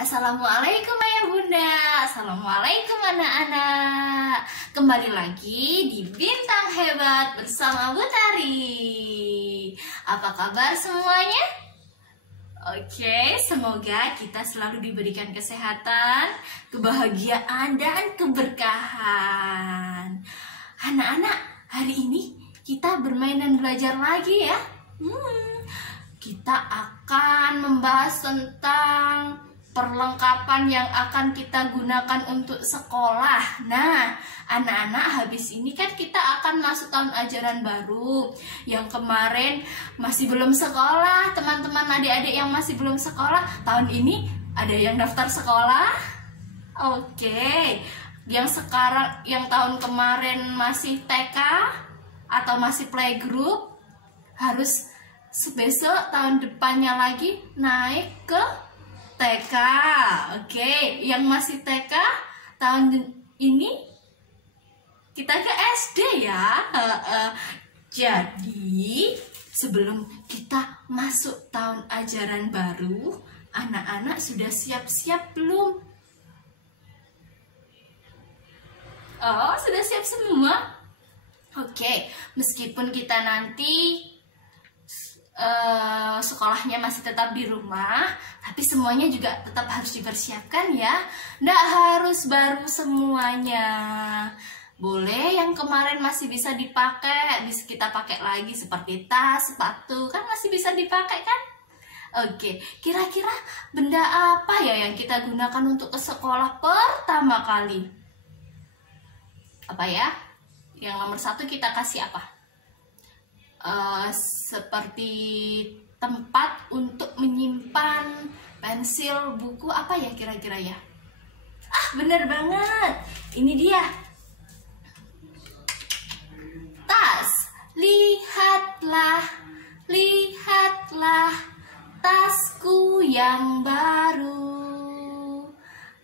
Assalamualaikum ayah bunda, assalamualaikum anak-anak. Kembali lagi di Bintang Hebat bersama Bu Tari. Apa kabar semuanya? Oke, semoga kita selalu diberikan kesehatan, kebahagiaan, dan keberkahan. Anak-anak, hari ini kita bermain dan belajar lagi ya. Kita akan membahas tentang perlengkapan yang akan kita gunakan untuk sekolah. Nah, anak-anak, habis ini kan kita akan masuk tahun ajaran baru. Yang kemarin masih belum sekolah, teman-teman adik-adik yang masih belum sekolah, tahun ini ada yang daftar sekolah? Oke. Yang sekarang, yang tahun kemarin masih TK atau masih playgroup, harus besok tahun depannya lagi naik ke TK. Oke, yang masih TK tahun ini kita ke SD ya. Jadi sebelum kita masuk tahun ajaran baru, anak-anak sudah siap-siap belum? Oh, sudah siap semua? Oke, meskipun kita nanti sekolahnya masih tetap di rumah, tapi semuanya juga tetap harus dipersiapkan ya. Nggak harus baru semuanya. Boleh yang kemarin masih bisa dipakai, bisa kita pakai lagi seperti tas, sepatu, kan masih bisa dipakai kan? Oke, kira-kira benda apa ya yang kita gunakan untuk ke sekolah pertama kali? Apa ya? Yang nomor 1 kita kasih apa? Seperti tempat untuk menyimpan pensil, buku, apa ya kira-kira ya? Bener banget, ini dia, tas. Lihatlah, lihatlah tasku yang baru,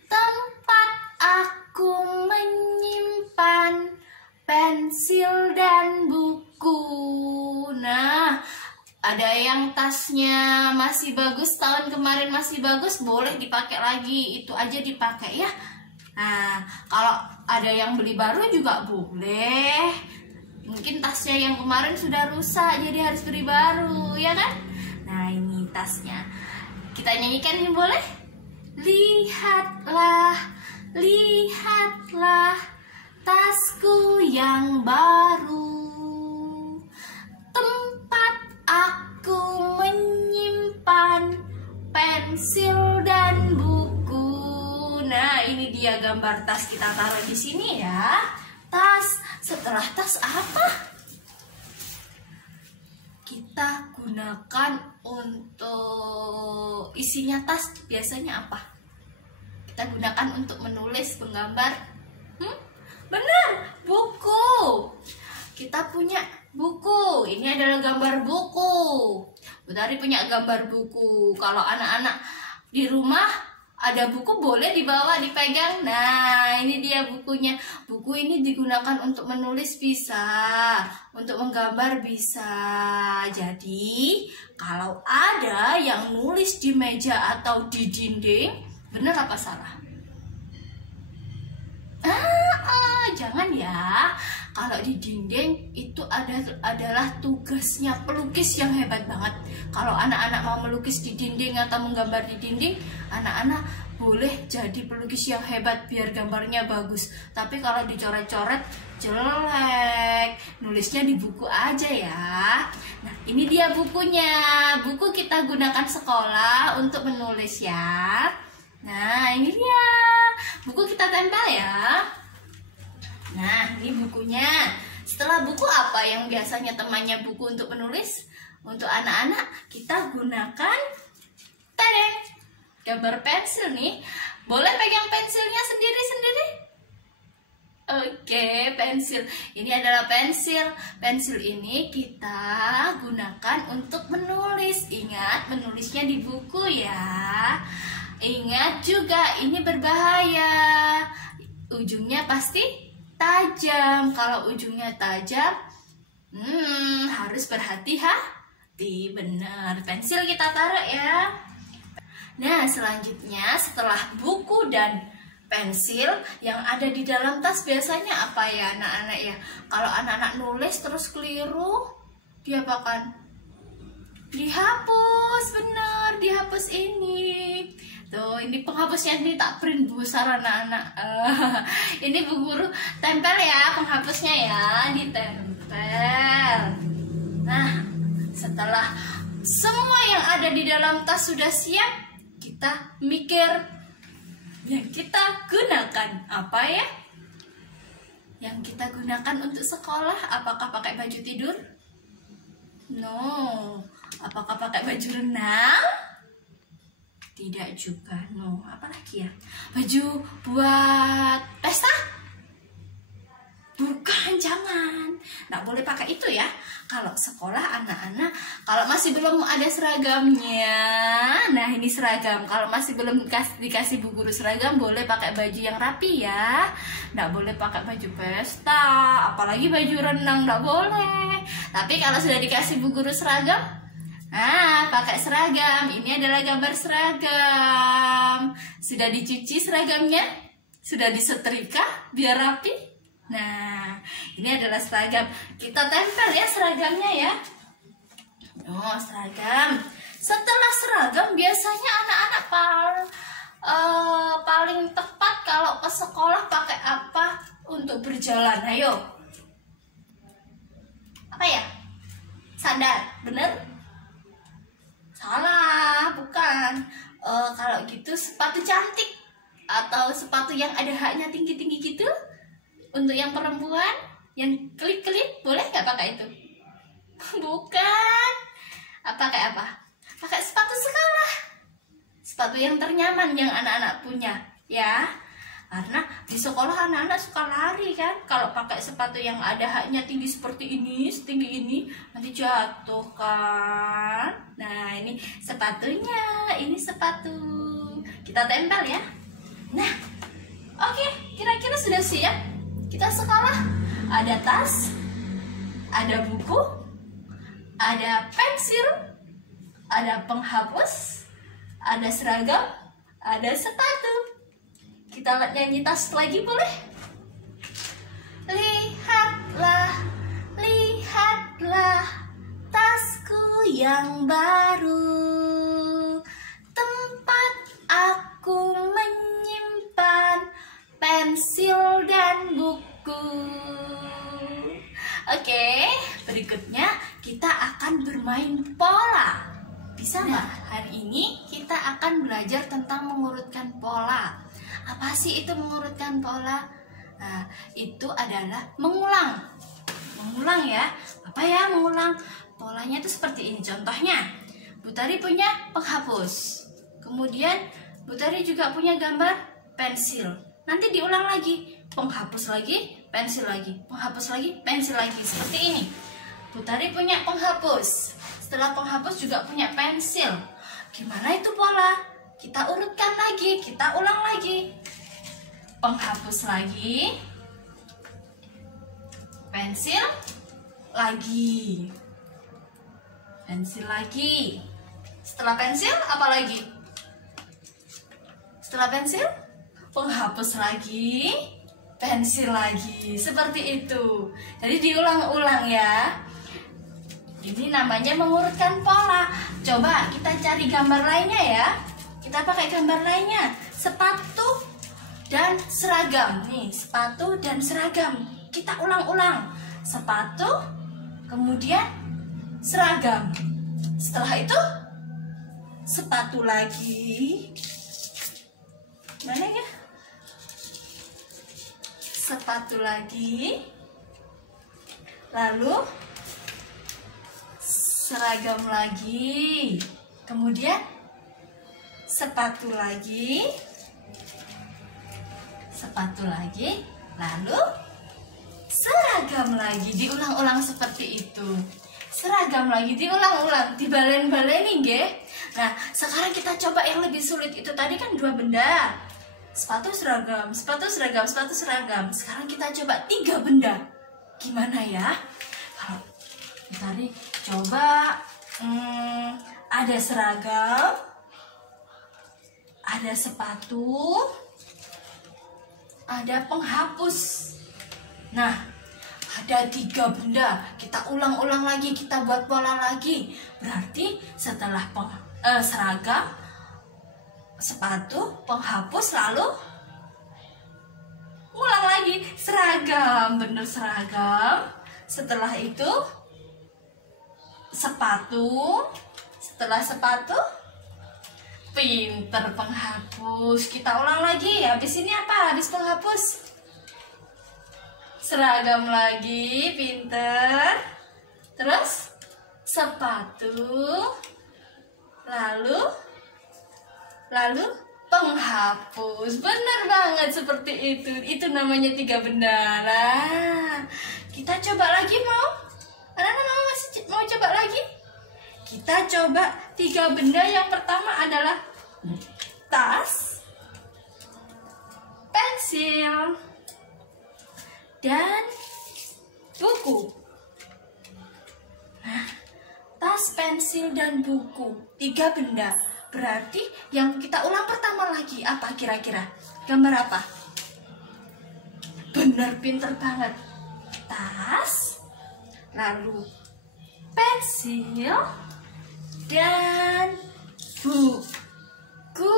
tempat aku menyimpan pensil dan buku. Nah, ada yang tasnya masih bagus, tahun kemarin masih bagus, boleh dipakai lagi, itu aja dipakai ya. Nah, kalau ada yang beli baru juga boleh. Mungkin tasnya yang kemarin sudah rusak, jadi harus beli baru, ya kan? Nah, ini tasnya. Kita nyanyikan ini boleh? Lihatlah, lihatlah tasku yang baru, tempat aku menyimpan pensil dan buku. Nah, ini dia gambar tas, kita taruh di sini ya. Tas. Setelah tas apa? Kita gunakan untuk isinya tas biasanya apa? Kita gunakan untuk menulis, menggambar. Benar, buku. Kita punya buku. Ini adalah gambar buku. Bu Tari punya gambar buku. Kalau anak-anak di rumah ada buku, boleh dibawa, dipegang. Nah, ini dia bukunya. Buku ini digunakan untuk menulis bisa, untuk menggambar bisa. Jadi, kalau ada yang nulis di meja atau di dinding, benar apa salah? Jangan ya. Kalau di dinding itu adalah tugasnya pelukis yang hebat banget. Kalau anak-anak mau melukis di dinding atau menggambar di dinding, anak-anak boleh jadi pelukis yang hebat biar gambarnya bagus. Tapi kalau dicoret-coret jelek, nulisnya di buku aja ya. Nah, ini dia bukunya. Buku kita gunakan sekolah untuk menulis ya. Nah, ini dia. Buku kita tempel ya. Nah, ini bukunya. Setelah buku, apa yang biasanya temannya buku untuk menulis? Untuk anak-anak, kita gunakan tadeng, gambar pensil nih. Boleh pegang pensilnya sendiri-sendiri? Oke, pensil. Ini adalah pensil. Pensil ini kita gunakan untuk menulis. Ingat, menulisnya di buku ya. Ingat juga, ini berbahaya. Ujungnya pasti tajam. Kalau ujungnya tajam, harus berhati-hati. Benar. Pensil kita taruh ya. Nah, selanjutnya setelah buku dan pensil yang ada di dalam tas biasanya apa ya anak-anak ya? Kalau anak-anak nulis terus keliru, diapakan? Dihapus, bener, dihapus ini. Tuh, ini penghapusnya ini tak print besar anak-anak. Ini Bu Guru tempel ya penghapusnya ya, ditempel. Nah, setelah semua yang ada di dalam tas sudah siap, kita mikir yang kita gunakan apa ya? Yang kita gunakan untuk sekolah, apakah pakai baju tidur? No. Apakah pakai baju renang? Tidak juga. No. Apalagi ya? Baju buat pesta? Bukan, jangan. Nggak boleh pakai itu ya. Kalau sekolah anak-anak, kalau masih belum ada seragamnya, nah ini seragam. Kalau masih belum dikasih Bu Guru seragam, boleh pakai baju yang rapi ya. Nggak boleh pakai baju pesta, apalagi baju renang, nggak boleh. Tapi kalau sudah dikasih Bu Guru seragam, nah pakai seragam. Ini adalah gambar seragam. Sudah dicuci seragamnya? Sudah disetrika biar rapi? Nah, ini adalah seragam. Kita tempel ya seragamnya ya. Oh, seragam. Setelah seragam, biasanya anak-anak paling tepat kalau ke sekolah pakai apa untuk berjalan? Ayo. Apa ya? Sandal, bener? Salah, bukan. Kalau gitu sepatu cantik atau sepatu yang ada haknya tinggi-tinggi gitu. Untuk yang perempuan, yang kelip-kelip, boleh nggak pakai itu? Bukan. Pakai apa? Pakai sepatu sekolah. Sepatu yang ternyaman yang anak-anak punya, ya. Karena di sekolah anak-anak suka lari kan. Kalau pakai sepatu yang ada haknya tinggi seperti ini, setinggi ini, nanti jatuh kan. Nah, ini sepatunya, ini sepatu. Kita tempel ya. Nah, oke, kira-kira sudah siap? Kita sekolah, ada tas, ada buku, ada pensil, ada penghapus, ada seragam, ada sepatu. Kita nyanyi tas lagi boleh? Lihatlah, lihatlah tasku yang baru, tempat aku menyimpan pensil dan buku. Oke, berikutnya kita akan bermain pola. Bisa nggak? Hari ini kita akan belajar tentang mengurutkan pola. Apa sih itu mengurutkan pola? Nah, itu adalah mengulang. Mengulang ya. Apa ya mengulang? Polanya itu seperti ini. Contohnya, Bu Tari punya penghapus. Kemudian Bu Tari juga punya gambar pensil. Nanti diulang lagi, penghapus lagi, pensil lagi, penghapus lagi, pensil lagi, seperti ini. Bu Tari punya penghapus, setelah penghapus juga punya pensil. Gimana itu pola? Kita urutkan lagi, kita ulang lagi. Penghapus lagi, pensil lagi, pensil lagi. Setelah pensil apa lagi? Setelah pensil, penghapus lagi, pensil lagi, seperti itu. Jadi diulang-ulang ya. Ini namanya mengurutkan pola. Coba kita cari gambar lainnya ya. Kita pakai gambar lainnya. Sepatu dan seragam. Nih, sepatu dan seragam. Kita ulang-ulang. Sepatu, kemudian seragam. Setelah itu sepatu lagi. Mana ya? Sepatu lagi, lalu seragam lagi, kemudian sepatu lagi, lalu seragam lagi. Diulang-ulang seperti itu. Seragam lagi, diulang-ulang, dibalen-baleni nggih. Nah, sekarang kita coba yang lebih sulit. Itu tadi kan 2 benda. Sepatu seragam, sepatu seragam, sepatu seragam. Sekarang kita coba 3 benda. Gimana ya? Kalau tadi coba ada seragam, ada sepatu, ada penghapus. Nah, ada 3 benda. Kita ulang-ulang lagi, kita buat pola lagi. Berarti setelah seragam, sepatu, penghapus, lalu ulang lagi seragam. Bener, seragam. Setelah itu sepatu. Setelah sepatu, pinter, penghapus. Kita ulang lagi. Habis ini apa? Habis penghapus, seragam lagi, pinter. Terus sepatu, lalu penghapus. Bener banget, seperti itu. Itu namanya 3 benda. Nah, kita coba lagi, mau? Anak-anak mau coba lagi? Kita coba 3 benda. Yang pertama adalah tas, pensil, dan buku. Nah, tas, pensil, dan buku, 3 benda. Berarti yang kita ulang pertama lagi apa kira-kira? Gambar apa? Bener, pinter banget. Tas, lalu pensil, dan buku.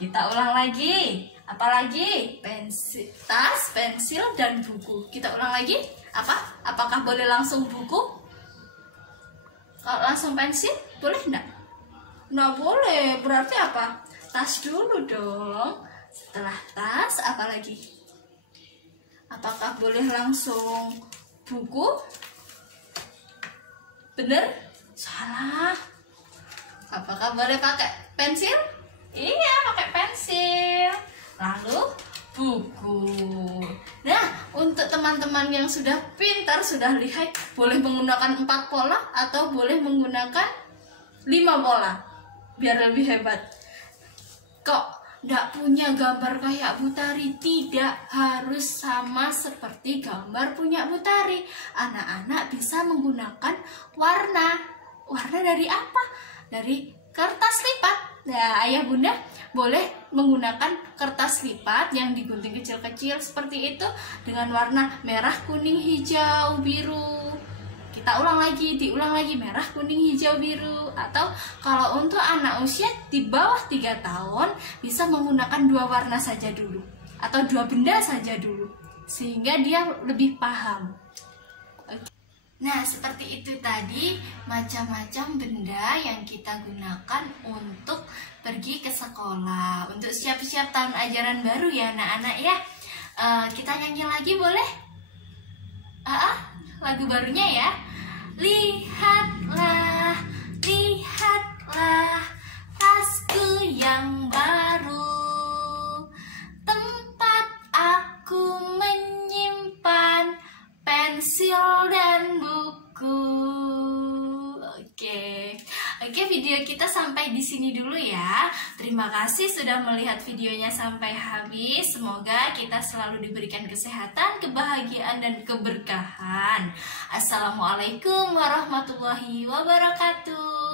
Kita ulang lagi. Apalagi? Pensil, tas, pensil, dan buku. Kita ulang lagi. Apa? Apakah boleh langsung buku? Kalau langsung pensil, boleh enggak? Nggak boleh. Berarti apa? Tas dulu dong. Setelah tas, apa lagi? Apakah boleh langsung buku? Bener? Salah. Apakah boleh pakai pensil? Iya, pakai pensil. Lalu buku. Nah, untuk teman-teman yang sudah pintar, sudah lihai, boleh menggunakan 4 pola atau boleh menggunakan 5 pola biar lebih hebat. Kok nggak punya gambar kayak Butari? Tidak harus sama seperti gambar punya Butari. Anak-anak bisa menggunakan warna. Warna dari apa? Dari kertas lipat. Nah, ayah bunda boleh menggunakan kertas lipat yang digunting kecil-kecil seperti itu dengan warna merah, kuning, hijau, biru. Kita ulang lagi, diulang lagi, merah, kuning, hijau, biru. Atau kalau untuk anak usia di bawah 3 tahun bisa menggunakan 2 warna saja dulu atau 2 benda saja dulu sehingga dia lebih paham. Nah, seperti itu tadi macam-macam benda yang kita gunakan untuk pergi ke sekolah, untuk siap-siap tahun ajaran baru ya anak-anak ya. Kita nyanyi lagi boleh? Lagu barunya ya. Lihatlah, lihatlah tasku yang baru, tempat aku menyimpan pensil dan buku. Oke, video kita sampai di sini dulu ya. Terima kasih sudah melihat videonya sampai habis. Semoga kita selalu diberikan kesehatan, kebahagiaan, dan keberkahan. Assalamualaikum warahmatullahi wabarakatuh.